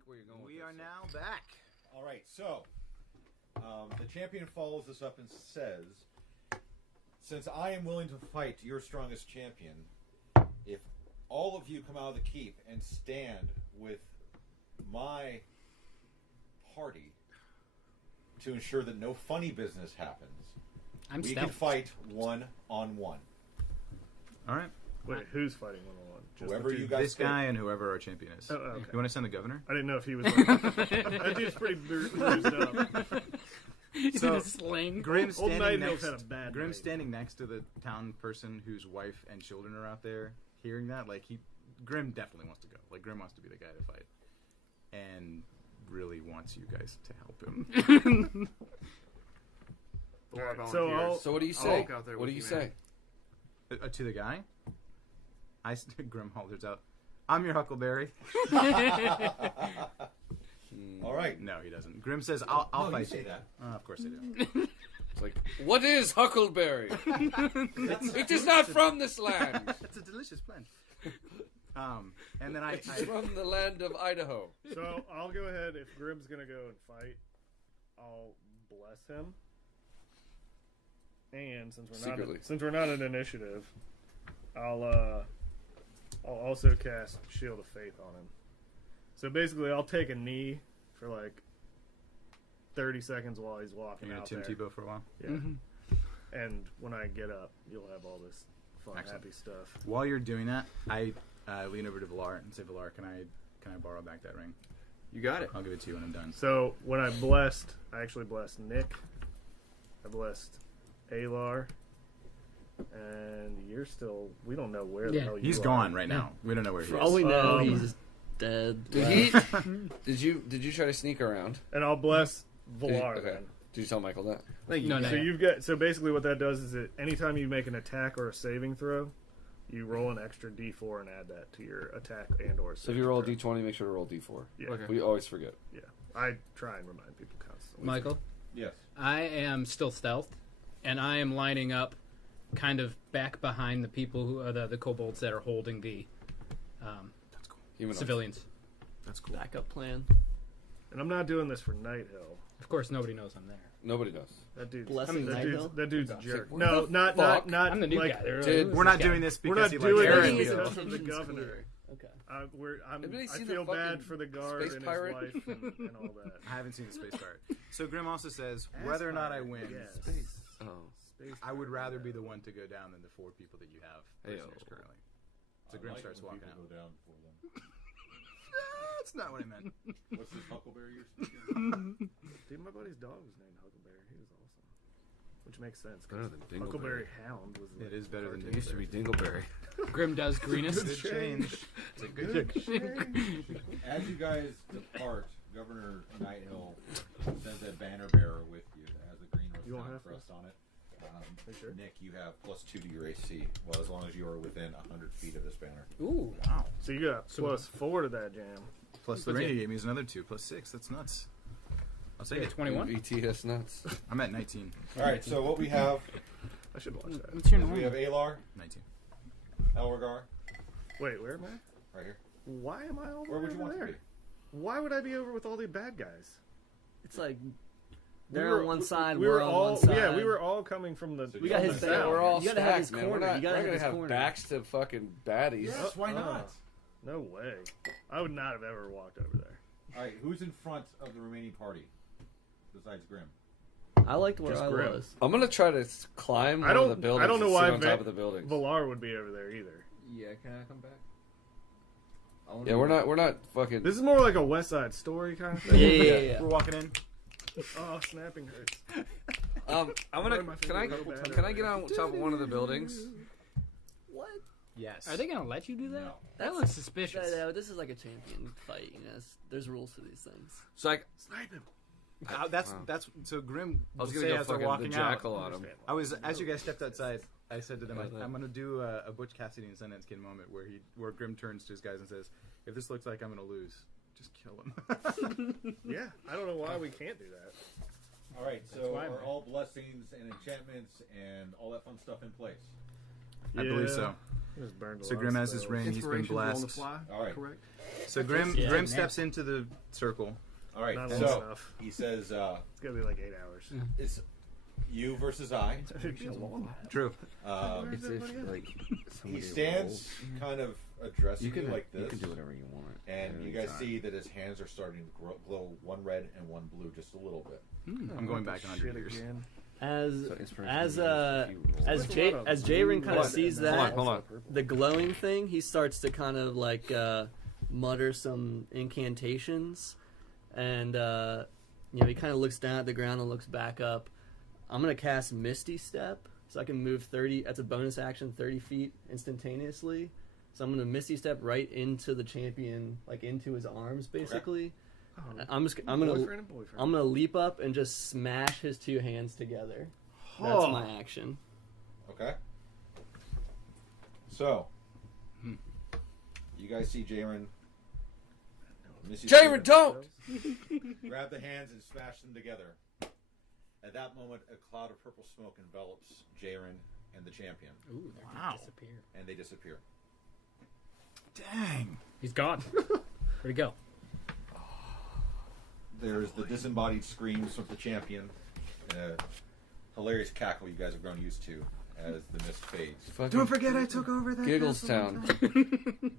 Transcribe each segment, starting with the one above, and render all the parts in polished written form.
think where you're going. We are now back. All right, so the champion follows this up and says, since I am willing to fight your strongest champion, if all of you come out of the keep and stand with my party to ensure that no funny business happens, we can fight 1-on-1. All right. Wait, who's fighting 1-on-1? Whoever you guys This guy and whoever our champion is. Oh, okay. You want to send the governor? I didn't know if he was that dude's pretty bruised up. He's in a sling. Grim's Old standing, Nightingale's next, had a bad Grim's night. standing next to the town person whose wife and children are out there hearing that. Like, Grim definitely wants to go. Like, Grim wants to be the guy to fight. And really wants you guys to help him. So what do you say? What do you say? To the guy? Grim holders out. I'm your Huckleberry. All right. No, he doesn't. Grim says, I'll No, fight you say that. Of course I do. It's like, what is Huckleberry? It is not from this land. It's a delicious plant. And then It's from the land of Idaho. So I'll go ahead. If Grim's gonna go and fight, I'll bless him. And since we're not an initiative, I'll also cast Shield of Faith on him. So basically, I'll take a knee for like 30 seconds while he's walking You're going out to there. Tim Tebow for a while? Yeah. And when I get up, you'll have all this fun, Excellent. happy stuff. While you're doing that, I lean over to Valar and say, Valar, can I borrow back that ring? You got it. I'll give it to you when I'm done. So when I actually blessed Nick. I blessed Alar. And you're still, we don't know where the hell you are. He's gone right now. We don't know where he is. For all we know, he's dead. Did you try to sneak around? And I'll bless Valar Okay. then. Did you tell Michael that? No. So basically what that does is that anytime you make an attack or a saving throw, you roll an extra d4 and add that to your attack and or So if you roll a d20, make sure to roll d4. Yeah. Okay. We always forget. Yeah. I try and remind people constantly. Michael? Yes. I am still stealth, and I am lining up kind of back behind the people who are the kobolds that are holding the That's cool. civilians. That's cool. Backup plan. And I'm not doing this for Night Hill. Of course, nobody knows I'm there. Nobody does. That dude's Blessing that Night dude's, Hill? that dude's a jerk. Where No, the not fuck? I'm the new like, guy. They're Dude, like, We're not "Who's this doing guy?" this We're because not he doing likes it Aaron. because of the Attention's governor. clear. Okay. Anybody I seen feel the bad fucking for the guard Space and Pirate? his wife and all that. I haven't seen the Space Pirate. So Grim also says, whether or not I win, Yes. Oh. Space I would Pirate. rather be the one to go down than the 4 people that you have prisoners currently. So Grim starts walking out. Go down for them. That's not what I meant. What's this Huckleberry you're speaking? Dude, my buddy's dog was named Huckleberry. He was awesome. Which makes sense. 'cause Better than Dingleberry. Huckleberry Hound was It is better than It used to be Dingleberry. Grim does greenest. Good change. It's a good change. As you guys depart, Governor Nighthill sends a banner bearer with you that has a green You won't town have to? crest on it. Sure? Nick, you have +2 to your AC. Well, as long as you are within 100 feet of this banner. Ooh. Wow. So you got +4 to that jam. Plus the ring you gave me is another 2, plus 6. That's nuts. I'll take it. 21? ETS nuts. I'm at 19. All right, so what we have I should watch that. What's your is we have name? Alar, 19. Elregar, Wait, where am I? right here. Why am I over Where would you over want there? to be? Why would I be over with all the bad guys? It's like We they're were- on one side, we we're were on all, one side. Yeah, we were all coming from the. We got from his the back. south. We're all You gotta have stacked, his man. corner. We're not, You gotta we're have gonna his have corner. backs to fucking baddies. Yes, why not? No way. I would not have ever walked over there. All right, who's in front of the remaining party besides Grim? I liked where Just I Grim. was. I'm gonna try to climb one of the buildings. I don't know and why sit on top of the buildings. Valar would be over there either. Yeah, can I come back? Yeah, we're not fucking. This is more like a West Side Story kind of thing. Yeah. We're walking in. Oh, snapping hurts. I'm gonna. Burn my Can I finger real bad. can I get on top of one of the buildings? What? Yes. Are they going to let you do that? No. That looks suspicious. This is like a champion fight. You know, there's rules to these things. So like, Snipe him. That's so Grim. I was will gonna say go as they're fucking walking the out. jackal on him. I was as you guys stepped outside. I said to them, Yeah, "I'm going to do a Butch Cassidy and Sundance Kid moment where Grim turns to his guys and says, if this looks like I'm going to lose, just kill him.'" Yeah, I don't know why we can't do that. All right, so why, are man. all blessings and enchantments and all that fun stuff in place? I believe so. Just burned a So lot Grim of has his spells. ring. He's been Inspirations on the blessed. fly. All right. Correct. So Grim Yeah. Grim steps into the circle. All right. Not So long enough. he says, It's gonna be like 8 hours. "It's you versus I." It'd be a long. True. It's if, like, He somebody stands kind of addressing you you, can like this. You can do whatever you want. And at you any guys time. see that his hands are starting to glow one red and one blue just a little bit. I'm going back Shit 100 years. again. As So inspiration as is if you roll. as There's a Jay lot of as blue Jayren kind of and sees then that, hold on. also purple. the glowing thing, he starts to kind of like mutter some incantations, and he kind of looks down at the ground and looks back up. I'm gonna cast Misty Step, so I can move 30. That's a bonus action, 30 feet instantaneously. So I'm gonna Misty Step right into the champion, like into his arms, basically. Oh, I'm boyfriend and boyfriend. gonna leap up and just smash his two hands together. That's my action. Okay. So, you guys see Jaren. Jaren, don't! Grab the hands and smash them together. At that moment, a cloud of purple smoke envelops Jaren and the champion, Ooh, they're Wow. gonna disappear. and they disappear. Dang. He's gone. Where'd he go? There's the disembodied screams from the champion, and a hilarious cackle you guys have grown used to as the mist fades. Fucking Don't forget I took over that Gigglestown.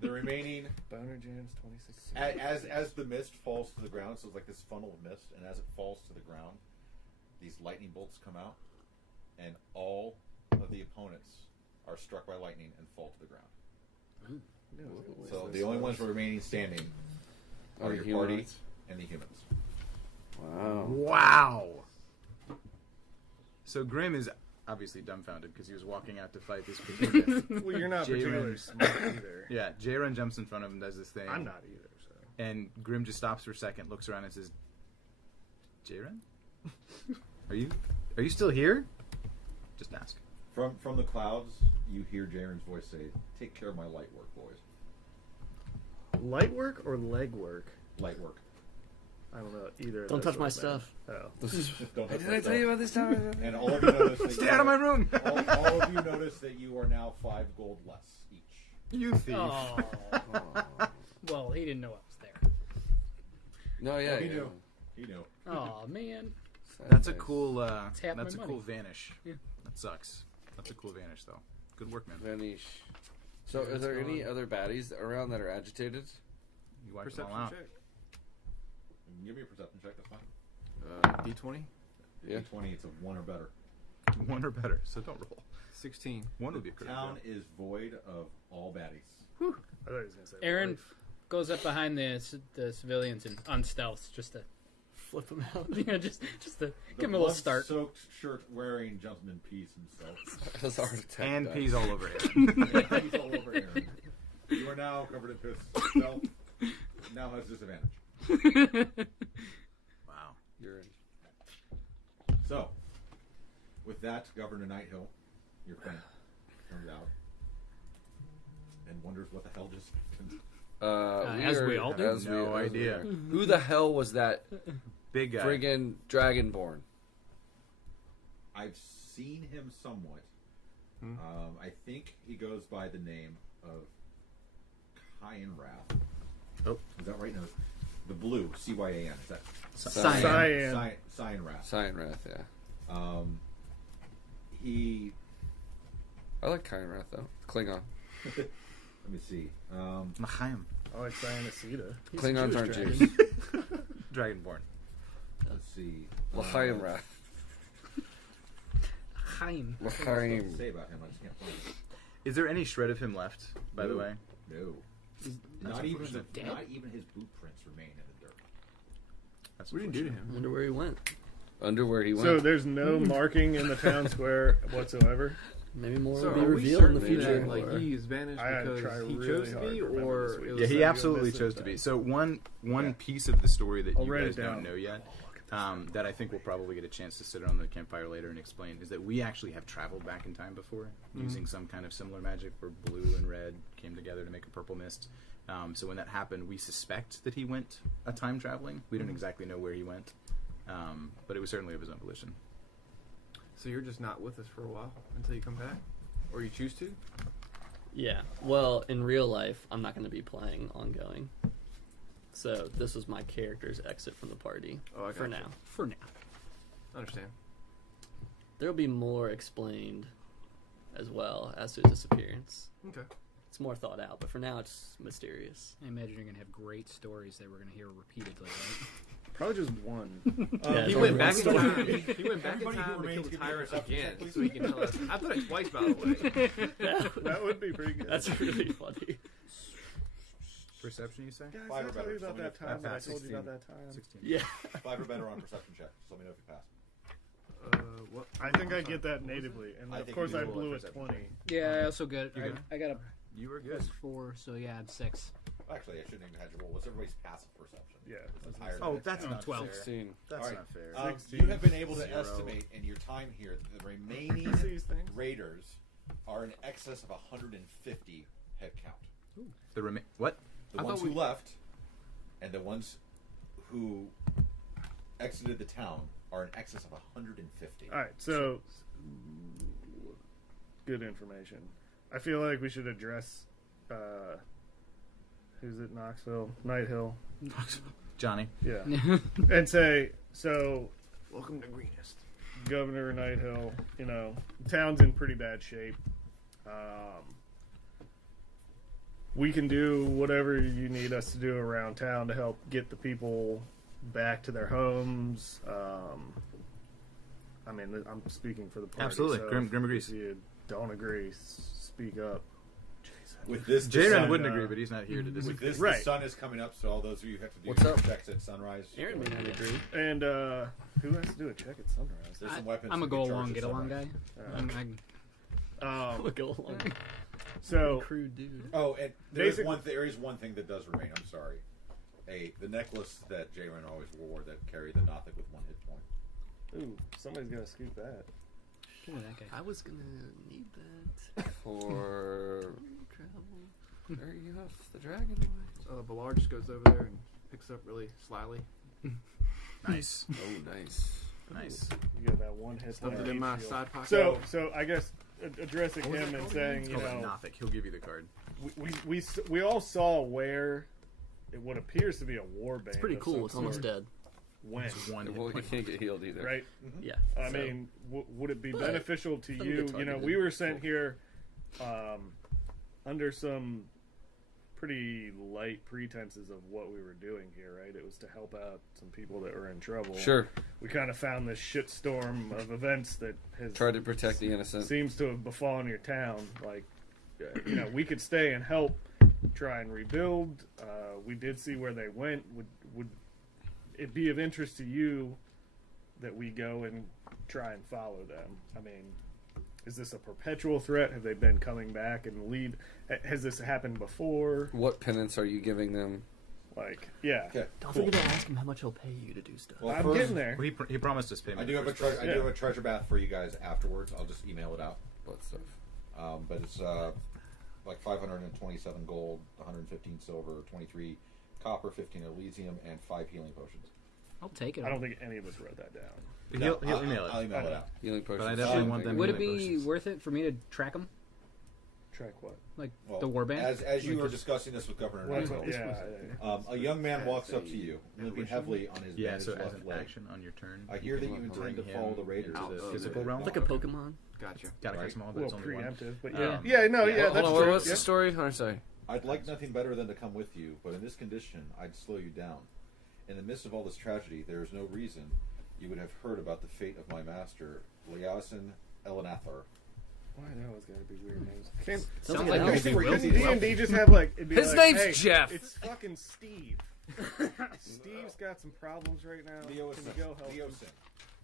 The remaining, Boner Jams 2016. as the mist falls to the ground, so it's like this funnel of mist, and as it falls to the ground, these lightning bolts come out, and all of the opponents are struck by lightning and fall to the ground. So the only ones remaining standing are Are your the party humans? and the humans. Wow. Wow. So Grim is obviously dumbfounded because he was walking out to fight this behemoth. Well, you're not Jaren. particularly smart either. Yeah, Jaren jumps in front of him, does this thing. I'm not either. So. And Grim just stops for a second, looks around and says, Jaren? Are you still here? Just ask. From the clouds, you hear Jaren's voice say, "Take care of my light work, boys. Light work or leg work? Light work. I don't know either. of Don't those touch my sort of stuff. things. Oh. Just don't touch Did my I tell stuff." you about this time? And all of you notice that Stay out of my room! all of you notice that you are now 5 gold less each. You thief. Oh. Oh. Well, he didn't know I was there. No, yeah. he yeah. knew. He knew. Oh man. That's a Nice. cool, half that's a my cool money. vanish. Yeah. That sucks. That's a cool vanish, though. Good work, man. Vanish. So, Yeah, are there it's any gone. other baddies around that are agitated? You wiped them all Perception out. check. Give me a perception check, that's fine. D20. Yeah. 20, it's a 1 or better. One or better, so don't roll. 16. One would be a critical. Town is void of all baddies. I thought he was gonna say Aaron life. goes up behind the civilians and on stealth just to Flip him out. just to The give him a little start. soaked shirt wearing gentleman pees himself. That's a heart attack. And dice. peas all over it. He's all over Aaron. You are now covered in piss. Stealth now has disadvantage. Wow. You're in. So, with that, Governor Nighthill, your friend, comes out and wonders what the hell just happened. As we all do. as we- No as we idea. are. Who the hell was that Big guy. friggin' Dragonborn? I've seen him somewhat. I think he goes by the name of Cyan Wrath. Oh. Is that right? No. The blue, C-Y-A-N. Is that Cyan. Cyan. Cyan Wrath. Cyan Wrath, yeah. He. I like Cyan Wrath, though. Klingon. Let me see. L'chaim. I like Cyanacida. Klingons aren't dragon. Jews. Dragonborn. Let's see. L'chaim Wrath. Chaim. What L'chaim. to say about him? I just can't find it. Is there any shred of him left, by the No. way? No. That's Not even, unfortunate. Dead? not even his boot prints remain in the dirt. That's What did you do to unfortunate. him? Wonder where he went. Under where he went. So there's no marking in the town square whatsoever. Maybe more So will be are we revealed in the certain future. that, like, he is vanished I had to because try he really chose to hard be, to remember or this week. it Yeah, was he Like, absolutely you'll miss chose it to be. then. So one Yeah. piece of the story that I'll you write guys it don't down. know yet, Oh, look at this. that I think we'll probably get a chance to sit around the campfire later and explain, is that we actually have traveled back in time before using some kind of similar magic where blue and red came together to make a purple mist. So when that happened, we suspect that he went a time traveling. We don't exactly know where he went, but it was certainly of his own volition. So you're just not with us for a while until you come back, or you choose to. Yeah. Well, in real life, I'm not going to be playing ongoing. So this was my character's exit from the party Oh, I for gotcha. now. For now. Understand. There'll be more explained as well as to his disappearance. Okay. It's more thought out, but for now it's mysterious. I imagine you're going to have great stories that we're going to hear repeatedly, right? Probably just one. Yeah, He it's went only back one in story. time. He went back in Everybody who time to kill remains, the give me a tyrant perception again, check, please. so he can tell us. I've done it twice, by the way. That would be pretty good. That's really funny. Perception, you say? Guys, 5 I or told better. you about that Somebody- time that I told 16. you about that time. 16. Yeah. 5 or better on perception check. Just let me know if you pass. What? I think I get that natively, and I of think course you I do blew roll a a perception 20. Yeah, I also got You good? I got a You were good. +4, so yeah, I'm 6. Actually, I shouldn't even have had you roll. What's everybody's passive perception? Yeah. It's higher than Oh, that. that's Oh, not 12. fair. 16. That's All right. not fair. You 16, have been able to 0. estimate in your time here that the remaining These things. raiders are in excess of 150 head count. The what? The I ones thought who left and the ones who exited the town are in excess of 150. All right, so good information. I feel like we should address who's it? Knoxville, Night Hill. Johnny. Yeah, and say so. Welcome to Greenest. Governor Night Hill, you know, the town's in pretty bad shape. We can do whatever you need us to do around town to help get the people back to their homes. I mean, I'm speaking for the party. Absolutely. So Grim agrees. If you don't agree, speak up. With this, the Jaren sun, wouldn't agree, but he's not here to with disagree. this, Right. the sun is coming up, so all those of you who have to do What's your up? checks at sunrise. Aaron may not agree. And who has to do a check at sunrise? There's some weapons. I'm a you go can charge along, at get along guy. sunrise. We'll go along. So Crude dude. Oh, and there is Basic- there is one thing that does remain. I'm sorry. The necklace that Jaren always wore that carried the Nothic with 1 hit point. ooh, somebody's got to scoop that. Give me that guy. I was gonna need that. For Travel. carrying off the dragon away. So Ballard just goes over there and picks up really slyly. Nice. Oh, nice. Nice. You got that one hit. Stuffed point it in my shield. side pocket. So I guess addressing What was him that and called saying, again? you It's called a know, Nothic. He'll give you the card. we all saw where what appears to be a war band. It's pretty of cool. some It's almost sort dead. went. It's one hit Well, he point. can't get healed either. Right. Yeah. I So- mean, would it be But beneficial to some you? get You know, targeted. we were sent here under some pretty light pretenses of what we were doing here, right? It was to help out some people that were in trouble. Sure. We kind of found this shitstorm of events that has Try to protect the innocent. seems to have befallen your town. Like, you know, we could stay and help try and rebuild. We did see where they went. Would it be of interest to you that we go and try and follow them? I mean, is this a perpetual threat? Have they been coming back and lead? Has this happened before? What penance are you giving them? Like, yeah. Okay. Don't Cool. forget to ask him how much he'll pay you to do stuff. Well, I'm first, getting there. Well, he promised us payment. I do have a first. I do have a treasure bath for you guys afterwards. I'll just email it out. What stuff? But it's like 527 gold, 115 silver, 23 copper, 15 elysium, and 5 healing potions. I'll take it. I don't think any of us wrote that down. He'll email it. I'll email it out. Healing potions. I definitely want Thing. them Would to it be be potions. worth it for me to track them? Track what? Like Well, the warband? As you Like were just- discussing this with Governor What- Nigel, yeah. a young man walks up to you, limping heavily on his Yeah, bandaged so as left an leg. action on your turn, I hear that you can intend to bring follow him the raiders into the out physical of realm. Like a Pokemon. Gotcha. Gotta Right. catch them all, but Well, it's only one. preemptive, but Um, yeah, no, yeah. yeah, Hold that's on, true. what's Yeah. the story? Oh, sorry. I'd like nothing better than to come with you, but in this condition, I'd slow you down. In the midst of all this tragedy, there is no reason you would have heard about the fate of my master, Liasin Elanathar. Why they always gotta be weird names? Can't, Sounds like like it an would be elf. Wilson. Couldn't D&D just have like it'd be His like, name's hey, Jeff. It's fucking Steve. Steve's got some problems right now. Can you Leosin. go help him? Leosin.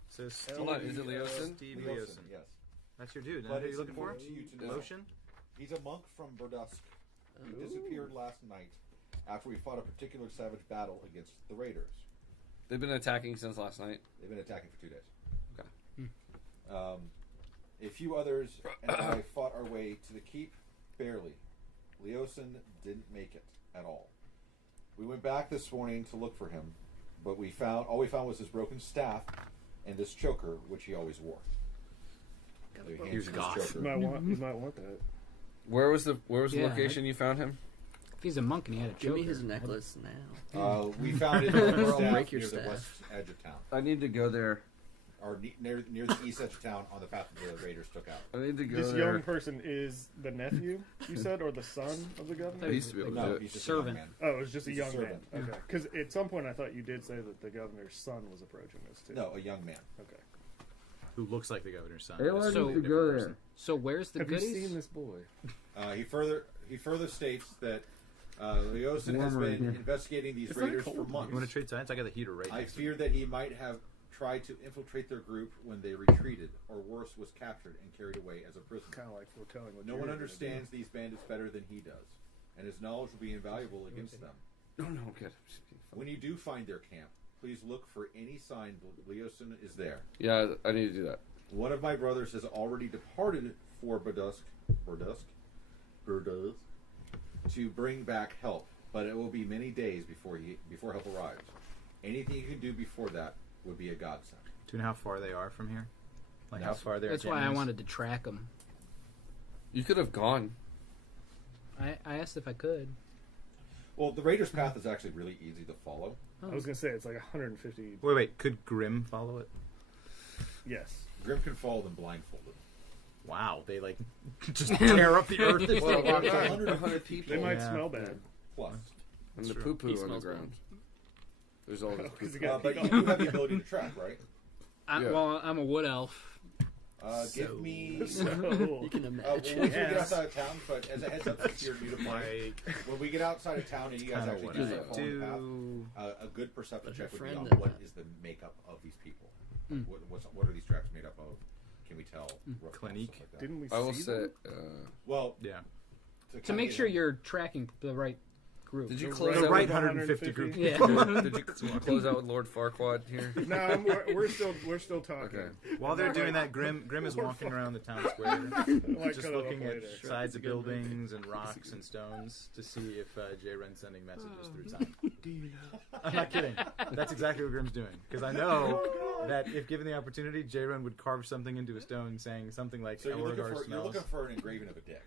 So Steve, Hold on, is it Leosin? Steve Leosin, Leosin. yes. That's your dude. But Who are it's you looking for? important to you to know. Lotion? He's a monk from Burdusk who disappeared last night after we fought a particular savage battle against the raiders. They've been attacking since last night. They've been attacking for 2 days. Okay. A few others and I fought our way to the keep, barely. Leosin didn't make it at all. We went back this morning to look for him, but all we found was his broken staff and this choker, which he always wore. So he hands He's you goth. this You choker. might want that. Where was the Yeah, location you found him? If he's a monk and he had a Give me choker, his necklace now. We found it on the Or I'll staff break your near the staff. west edge of town, I need to go there. or near the east edge of town, on the path that the raiders took out. I need to go This there. young person is the nephew, you said, or the son of the governor? I used to be able to do No, it. he's just Servant. a young man. Oh, it was just a He's a young man. servant. Okay. Because at some point I thought you did say that the governor's son was approaching this too. No, a young man. Okay. Who looks like the governor's son. Hey, why That's do a you different go person. so where's the Have goodies? you seen this boy? He further states that Leosin has Warmer been here. investigating these It's not raiders for cold. months. You want to trade signs? I got the heater right I next to me. fear that he might have tried to infiltrate their group when they retreated, or worse, was captured and carried away as a prisoner. Kind of like foretelling what No you're one gonna do. understands these bandits better than he does, and his knowledge will be invaluable against them. No, I'm good. I'm just being funny. When you do find their camp, please look for any sign that Leosin is there. Yeah, I need to do that. One of my brothers has already departed for Burdusk, to bring back help, but it will be many days before help arrives. Anything you can do before that would be a godsend. Do you know how far they are from here? Like how Yes. far they're. That's why I wanted to track him. You could have gone. I asked if I could. Well, the Raiders' path is actually really easy to follow. I was gonna say it's like 150. Wait. Could Grim follow it? Yes. Grim can follow them blindfolded. Wow, they like just tear up the earth. if Well, they walk there's by. 100 people They might Yeah. smell bad. plus. And the true. poo poo He on the smells ground. There's all this Because poo he got But peed you on. do have the ability to track, right? Yeah. Well, I'm a wood elf. Give me. You So, can Once imagine. we get outside of town, but as a heads up, since you're new to playing, Like, when we get outside of town and you guys kinda actually what do I start following the path, do. a good perception But your check would be friend on did what that. is the makeup of these people. What are these tracks made up of? Can we tell? Rough Clinique. stuff like that? didn't we I will see say. them? Well, Yeah, To kinda make get sure in- you're tracking the right group. Did you The close right- out? right With, 150 group. Yeah. did you close out with Lord Farquaad here? No, we're still talking. Okay. While they're doing that, Grim is walking around the town square, Might just cut it off looking at later. sides of buildings and rocks and stones to see if J Ren's sending messages through time. I'm not kidding. That's exactly what Grim's doing. Because I know that if given the opportunity, J Ren would carve something into a stone saying something like So you're Elrogar looking smells. for an engraving of a dick.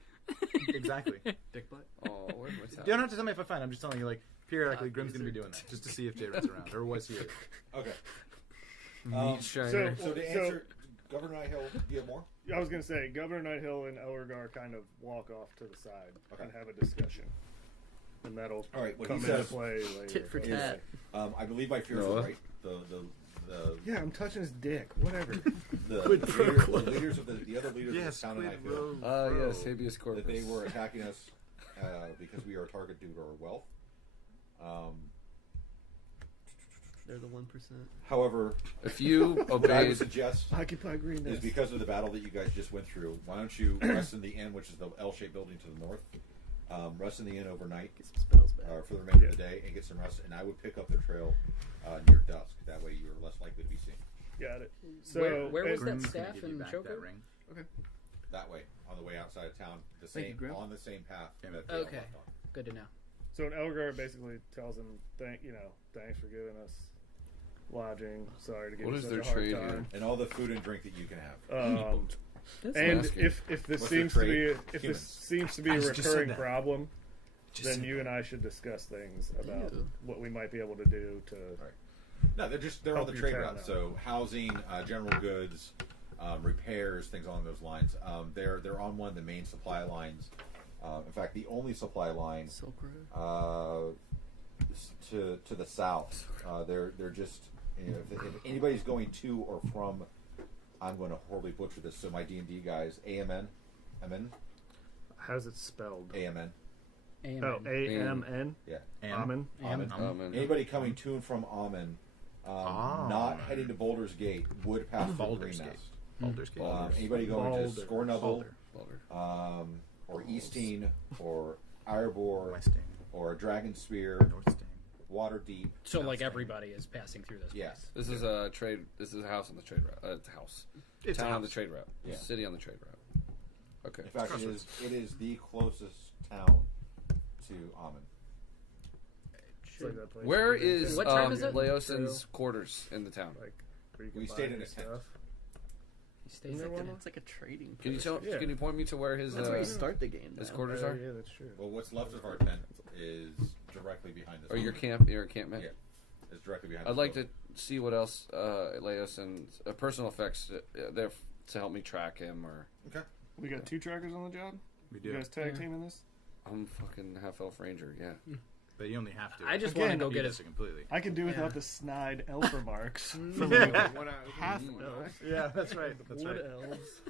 Exactly. Dick butt. Oh, where's my towel? You don't have to tell me if I find. I'm just telling you, like, periodically, Grim's going to be doing that just to see if J Ren's around or was here. Okay. Meat shiner. So to answer, Governor Nighthill, do you have more? I was gonna say Governor Nighthill and Elregar kind of walk off to the side Okay. and have a discussion, and that'll All right. What come he into says, play later. Tit for Okay. tat. I believe my fears Noah? are right. The Yeah, I'm touching his dick. Whatever. Quid pro quo. leaders of the other leaders of the town of Quid Nighthill, pro Yes, quo. habeas corpus. that they were attacking us because we are a target due to our wealth. They're the 1%. However, If you what I would obeyed, suggest Occupy Green is Nest. because of the battle that you guys just went through. Why don't you rest in the inn, which is the L-shaped building to the north? Rest in the inn overnight Get some spells back. for the remainder of the day and get some rest. And I would pick up the trail near dusk. That way, you're less likely to be seen. Got it. So Where was and- that Grim's gonna staff give you and back choker? that ring. That way, on the way outside of town, Thank you, Grim. on the same path. Yeah, that they all okay. left on. Good to know. So an Elgar basically tells him, thanks for giving us lodging. Sorry to give What you is such their a hard trade time. here? And all the food and drink that you can have. That's And asking. if this What's seems their to be trade? if Humans. this seems to be I a just said recurring that. problem, Just then said you that. and I should discuss things about Ew. what we might be able to do to. No, they're on Help the your trade town route. out. So housing, general goods, repairs, things along those lines. They're on one of the main supply lines. In fact, the only supply line Silk Road. to the south. They're just if anybody's going to or from, I'm going to horribly butcher this. So my D&D guys, AMN, How's it spelled? AMN, Amen. Oh, AMN. yeah, Amen. Amen. Amen. Anybody coming to and from Amen, not heading to Boulder's Gate would pass through Baldur's Green Gate. Nest. Baldur's Gate. Anybody going to Balder. Scornubble, Balder. or Easteen, or Irebor, Westing. or Dragon Spear, Northsting. Waterdeep. So like everybody is passing through this Yes. place. This is a trade. This is a house on the trade route. It's a house. It's a Town on the house. trade route. Yeah. City on the trade route. Okay. In fact, it is the closest town to Amen. It's like that place Where you is can- What time is it? Leosin's quarters in the town? Like, where you can We buy stayed in his a tent. stuff. stays Isn't there like one that. It's like a trading. Can you post. tell? Yeah. Can you point me to where his That's where you start the game. his now. quarters are? Yeah, that's true. Well, what's left of our tent is directly behind this. Or your building. camp? Your encampment? Yeah. It's directly behind. I'd this like building. to see what else Leos and personal effects there to help me track him. Or Okay. We got 2 trackers on the job. We You do, guys tag teaming this? I'm fucking half elf ranger. Yeah. but you only have to. I just Again, want to go He get does his. it completely. I could do Yeah. without the snide elf remarks. Half Yeah, that's right. That's Wood right. elves.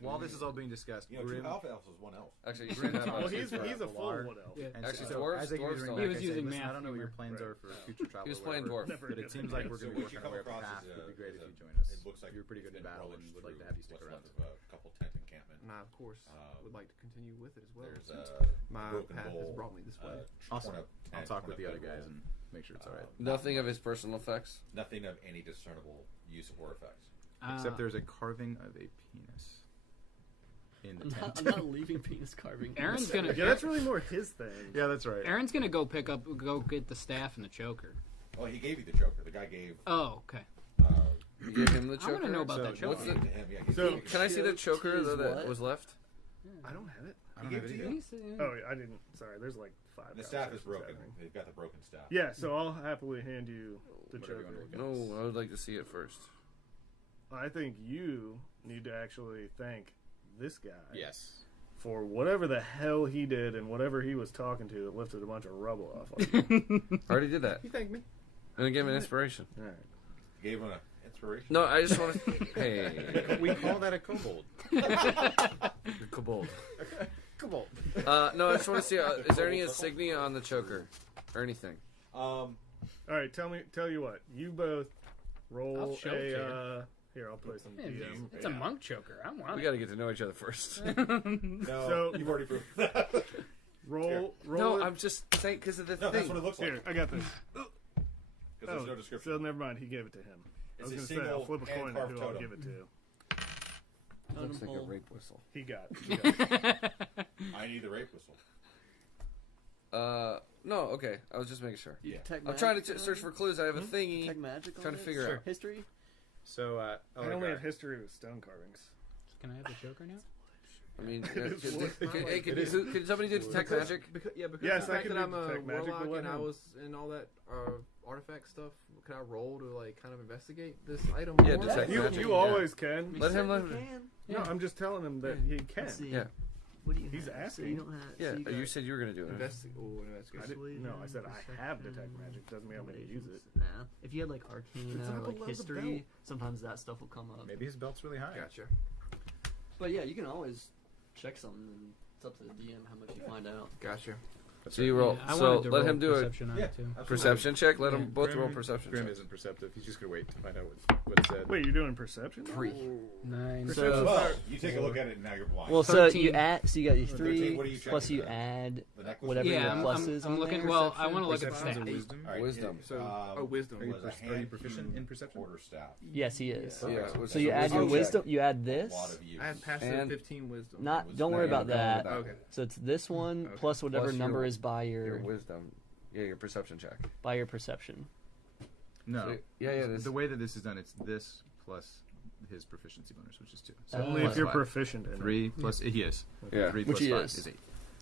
While this is all being discussed, You know, 2 Grim, alpha elves is 1 elf. Actually, you Grim should have told Well, us he's it's a full Valar. wood elf. Yeah. And Actually, so, dwarves- as they give you dwarves the don't. ring He back, was I say, using listen, I math don't know what your humor. plans are for future travel. He was or playing whatever, dwarf. Never but it gets seems better. like we're So going to be what you working come our way up across the path. is It would be great if you join us. It looks like You're pretty good in it's been battle and rummaged would like to through have you stick what's around. left of a couple tent encampment. And I, of course, would like to continue with it as well. There's since a my broken path bowl, has brought me this way. Awesome. torn up I'll tent, talk torn with the up other guys bedroll. and make sure it's alright. Nothing of his personal effects. Nothing of any discernible use of war effects. Except there's a carving of a penis in the I'm tent. not leaving penis carving. Aaron's gonna. Yeah, that's really more his thing. Yeah, that's right. Aaron's gonna go get the staff and the choker. Oh, he gave you the choker. The guy gave. Oh, okay. You gave him the I choker. want to know about So that what's choker. the- to him. Yeah, he So- gave you Can I see the choker Tis that what? was left? I don't have it. I don't He have gave it it to either. you? Oh, I didn't. Sorry, there's like 5. The staff is conversations broken. happening. They've got the broken staff. Yeah, so I'll happily hand you the Whatever you choker. wanna look No, I would like to see it first. I think you need to actually thank this guy Yes. for whatever the hell he did and whatever he was talking to that lifted a bunch of rubble off of him. I already did that. You thank me. And it gave me an inspiration. All right. Gave him an inspiration. No, I just want to. Hey, We call that a kobold. kobold. Kobold. No, I just want to see. Is there any insignia on the choker or anything? All right, tell you what. You both roll I'll show it to a here, I'll play some Man, DM. it's a monk choker. I want We it. got to get to know each other first. No, So- you've already proved that. Roll No, it. I'm just saying because of the No, thing. that's what it looks like. Here, I got this. Because there's no So description. never mind, he gave it to him. I It's was a going to say, I'll single flip a coin at hand-carved who I'll totem. give it to. It looks like a Animal. rape whistle. He got it. I need the rape whistle. No, okay. I was just making sure. You Yeah. detect I'm trying magic to on search it? for clues. I have a thingy. Detect magic on Trying to it? figure out. History? So, I only have history with stone carvings. Can I have the choker now? I mean, It is wood. can somebody do detect magic? Because Yes, the I fact can that do I'm a detect magic, but warlock let and I him. was in all that artifact stuff, could I roll to like kind of investigate this item Yeah, more? detect You, magic. you yeah. always can. Let him Certainly let- can. No, I'm just telling him that he can. Let's see. Yeah. What do you He's have? asking. So you don't have, Yeah, so you got said you were gonna do it. Investigate. Oh, I investigate. didn't, no, I said I have detect magic. Doesn't mean I'm going to use it. Nah. If you had like It's arcana up or like below the history, belt. sometimes that stuff will come up. maybe his belt's really high. Gotcha. But yeah, you can always check something and it's up to the DM how much you find out. Gotcha. So you roll. I So wanted to let roll him do a perception on Yeah. it too. Absolutely. perception check. Let them Yeah. both roll perception Grim checks. isn't perceptive. He's just gonna wait to find out what it said. Wait, you're doing perception? 3. 9. So- Well, you take a look at it and now you're blind. Well, so 13. you add, so you got your 13, 3 what are you plus checking you then? add the necklace. whatever Yeah, your I'm, plus I'm, is I'm on looking. there. Well, I want to look at the Perception's a stat. wisdom. All right. Wisdom. So, wisdom. Are you, Was a are you hand proficient hewn in perception? quarter staff. Yes, he is. Yeah. Okay. So you add your wisdom wisdom. check. You add A this. lot of use. I had passed And- 15 wisdom. Not. was Don't not worry gonna about go that. back. Okay. So it's this one Okay. plus whatever Plus number your- is by Your your wisdom. Yeah, your perception check. perception. No. So, yeah. This. The way that this is done, it's this plus his proficiency bonus, which is 2. So Only Only plus if you're 5. proficient in it. 3 plus he is. Yeah. 3 Which plus he 5 is. is 8.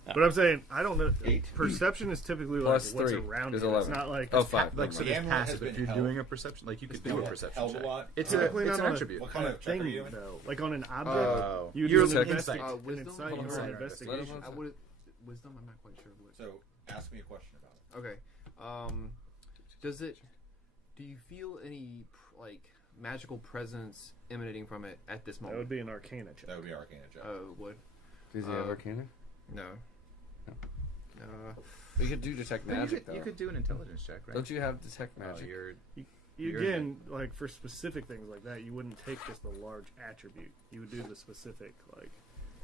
But I'm saying, I don't know. 8. Perception is typically like Plus what's 3 around is it. 11. It's not like Oh, 5. Like so, The there's amulet has passive. If been you're held. doing a perception, like you could do a perception held check. a lot. It's Typically it's not an on a- attribute. What kind of check are thing you doing? though. Like on an object, Oh. you You're do an insight. investigation. Wisdom? Insight, you Hold do on, an sorry. investigation. I would. Wisdom? I'm not quite sure what. So, ask me a question about it. Okay. Does it? Do you feel any like magical presence emanating from it at this That would moment? be an arcana check. That would be Arcana check. Oh, it would. Does he have Uh, arcana? No. No. Uh, We could do detect But magic though. you could do an intelligence check, right? Don't you have detect Oh, magic? You, again, like for specific things like that, you wouldn't take just the large attribute. You would do the specific, like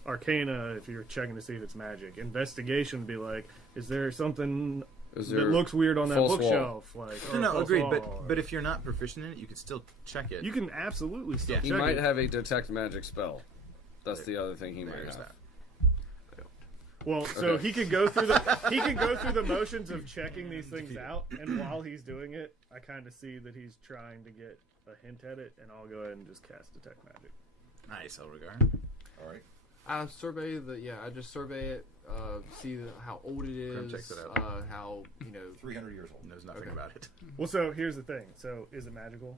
arcana if you're checking to see if it's magic. Investigation would be like, is there something Is that there looks weird on that false wall? bookshelf? Like, or a No, false agreed. wall, But if you're not proficient in it, you could still check it. you can absolutely still Yeah. He check might it. have a detect magic spell. That's the other thing he might There's have. that. Well, so Okay. he can go through the motions of checking these things out, and while he's doing it, I kind of see that he's trying to get a hint at it, and I'll go ahead and just cast detect magic. Nice, Elregar. All right. I survey I just survey it, see how old it Grim is, checks it out. how 300 years old. Knows nothing Okay. about it. Well, so here's the thing. So is it magical?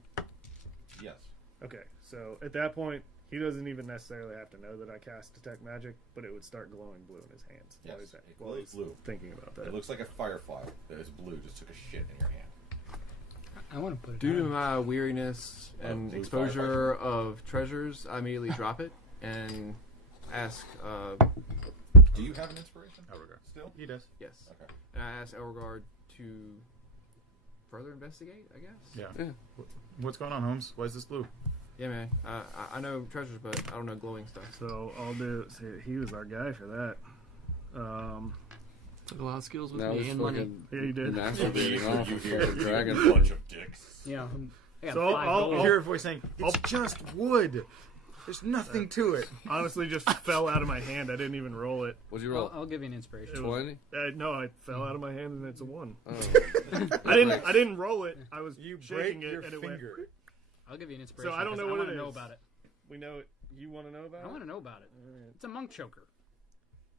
Yes. Okay, so at that point, he doesn't even necessarily have to know that I cast Detect Magic, but it would start glowing blue in his hands. Yes, While he's, it while glows he's blue. thinking about that. It looks like a firefly that is blue. Just took a shit in your hand. I want to put it Due to on. my weariness and blue exposure of treasures, I immediately drop it and ask, Do you have an inspiration? Elregar. Still? He does. yes, Okay. and I ask Elregard to further investigate, I guess. Yeah. Yeah. What's going on, Holmes? Why is this blue? Yeah, man. I know treasures, but I don't know glowing stuff. So I'll do. See, he was our guy for that. Took a lot of skills with That was me and money. fucking Yeah, you did. masturbating off a fucking dragon. Bunch of dicks. Yeah. I got So 5 I'll- gold. You hear a voice saying, "It's just wood. There's nothing to it." Honestly, just fell out of my hand. I didn't even roll it. What'd you roll? I'll give you an inspiration. It was- 20? No, I fell out of my hand and it's a 1. Oh. I didn't roll it. I was You shaking break it your and it went. finger. I'll give you an inspiration. So I don't know because what I it wanna know is. about it. We know it. You want to know about I it? want to know about it. It's a monk choker.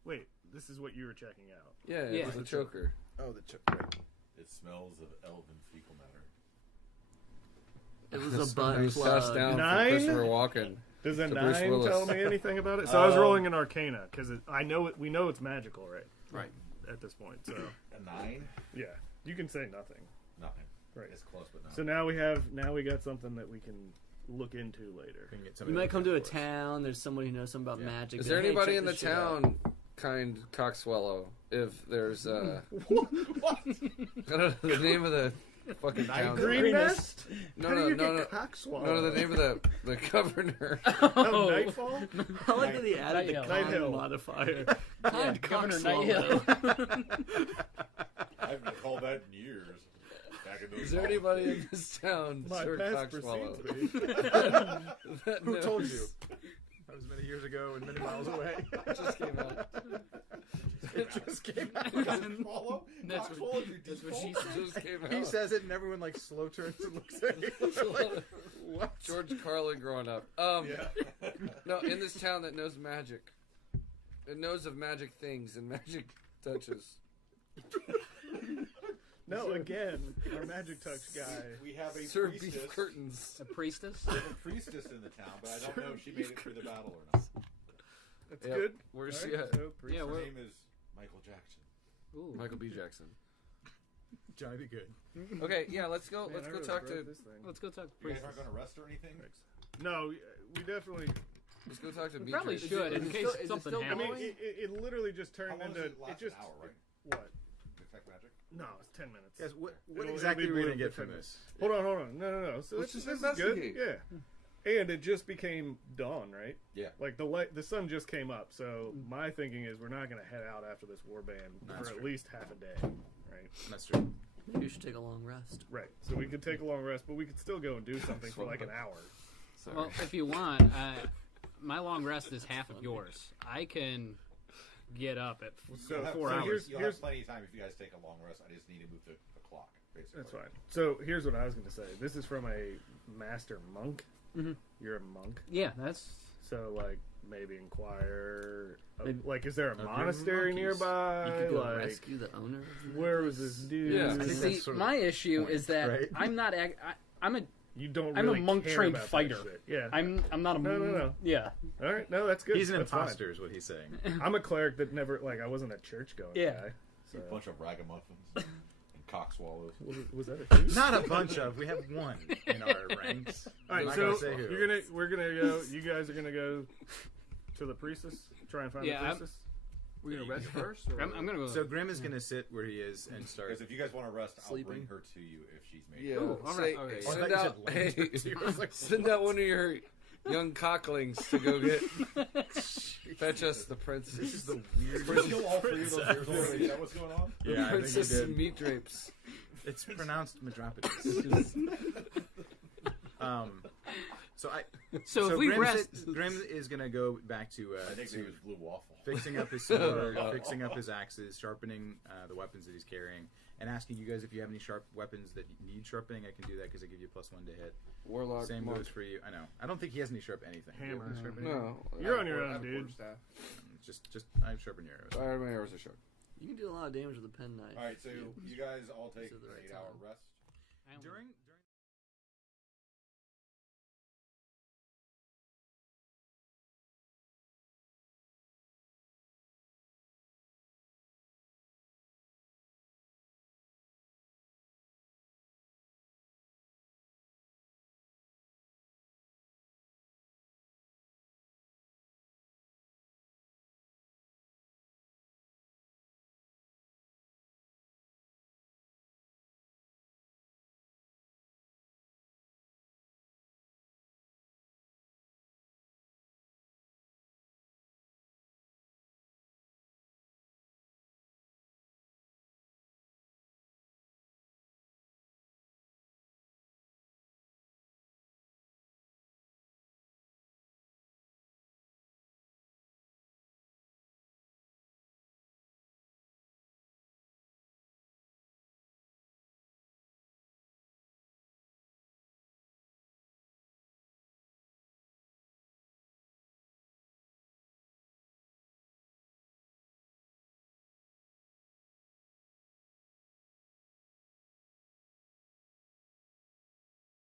Wait, this is what you were checking out. Yeah, Yeah. it's a choker. Oh, the choker. It smells of elven fecal matter. It was a butt It was passed plug. down 9? from Christopher Walken. Does a To Bruce 9 Willis. tell me anything about it? So I was rolling an Arcana because I know it. We know it's magical, right? Right. At this point, so A 9? yeah, you can say nothing. Nothing. Right. It's close, but not. So now we got something that we can look into later. Can get You somebody might come to a for us. town. There's somebody who knows something about Yeah. magic. Is Say, there "Hey, anybody check in the this shit out." town kind cockswallow? If there's I don't know the name of the fucking town. Green Nest? No, How no, do you no, get no. cockswallowed? No, the name of the governor. Oh, Nightfall? I like that he added the Night con Hill. modifier. Yeah, Con Governor cockswallow. I haven't called that in years. Back in those Is there college anybody days. in this town, My Sir past Cockswallow? precedes me. that Who told knows- you? That was many years ago and many miles away. It just came out. It just came out. Cockswallow? That's what- Cockswallow, your That's what she default? said. It just came out. He says it and everyone like slow turns and looks at you. Like, what? George Carlin growing up. Yeah. No, in this town that knows magic. It knows of magic things and magic touches. No, again, our magic touch guy. We have a Sir priestess. Beef Curtains. A priestess? We have a priestess in the town, but I don't know if she made it through the battle or not. That's Yep. good. Where's All she right, at? so Yeah, priest- Her we're- name is Michael Jackson. Ooh. Michael B. Jackson. Johnny be good. Okay, yeah, let's go. Man, Let's I go really talk broke to. this thing. Let's go talk to You guys priestess. aren't going to rest or anything? No, we definitely. Let's go talk to. We probably Beatrice. should, in it case still- is it something still I happens. mean, it literally just How turned long into. does it last? It just An hour, right? what? Detect magic? No, it's 10 minutes. Guys, what It'll exactly be are we gonna blue get for from 10 this? Hold on. No. So Let's this just is good. investigate. Yeah. And it just became dawn, right? Yeah. Like the sun just came up. So my thinking is we're not going to head out after this warband That's for at true. least half a day, right? That's true. Maybe you should take a long rest. Right. So we could take a long rest, but we could still go and do something for like an hour. Sorry. Well, if you want, my long rest is half of yours. I can get up at So, You'll have, 4 so hours. You'll have plenty of time if you guys take a long rest. I just need to move the clock, basically. That's fine. So here's what I was going to say. This is from a master monk. Mhm. You're a monk, Yeah, that's so like maybe inquire. Maybe- Like, is there a your monastery monkeys. nearby? You could go like, rescue the owner. Of the where was this dude? Yeah. I think see. that's sort of My the issue point, is that right? I'm not. I'm a. You don't. I'm a Really care monk-trained about that fighter. shit. Yeah. I'm not a. No. Yeah. All right. No, that's good. He's an That's fine. imposter, is what he's saying. I'm a cleric that never like. I wasn't a church going Yeah. guy. So. A bunch of ragamuffins and cockswallows. Was that a dude? Not a bunch of. We have one in our ranks. All right, I'm not so gonna say who. we're gonna go. You guys are gonna go to the priestess. Try and find Yeah, the I'm- priestess. We're gonna rest first. Or? I'm gonna go. So Grim is gonna sit where he is and start. Because if you guys want to rest, I'll Sleeping. bring her to you if she's made Yeah. it. Ooh, all say, right, okay. Oh, I Send thought you out. said lend her to you. I was like, Send out one of your young cocklings to go get fetch us the princess. This is the Did weirdest. you kill all three of those years already? Is that what's going on? The Yeah, I think princess he and did. meat drapes. It's pronounced Metropolis. So So if we Grim rest, Grim is gonna go back to I think to it was Blue Waffle. fixing up his sword, fixing up his axes, sharpening the weapons that he's carrying, and asking you guys if you have any sharp weapons that need sharpening. I can do that because I give you +1 to hit. Warlock. Same monk. goes for you. I know. I don't think he has any sharp anything. Hammer. No, You're on your I own, have a dude. quarterstaff. Just I sharpen your arrows. I have my arrows are sharp. You can do a lot of damage with a pen knife. All right, so you guys all take These are the an right 8-hour time. rest. I only- During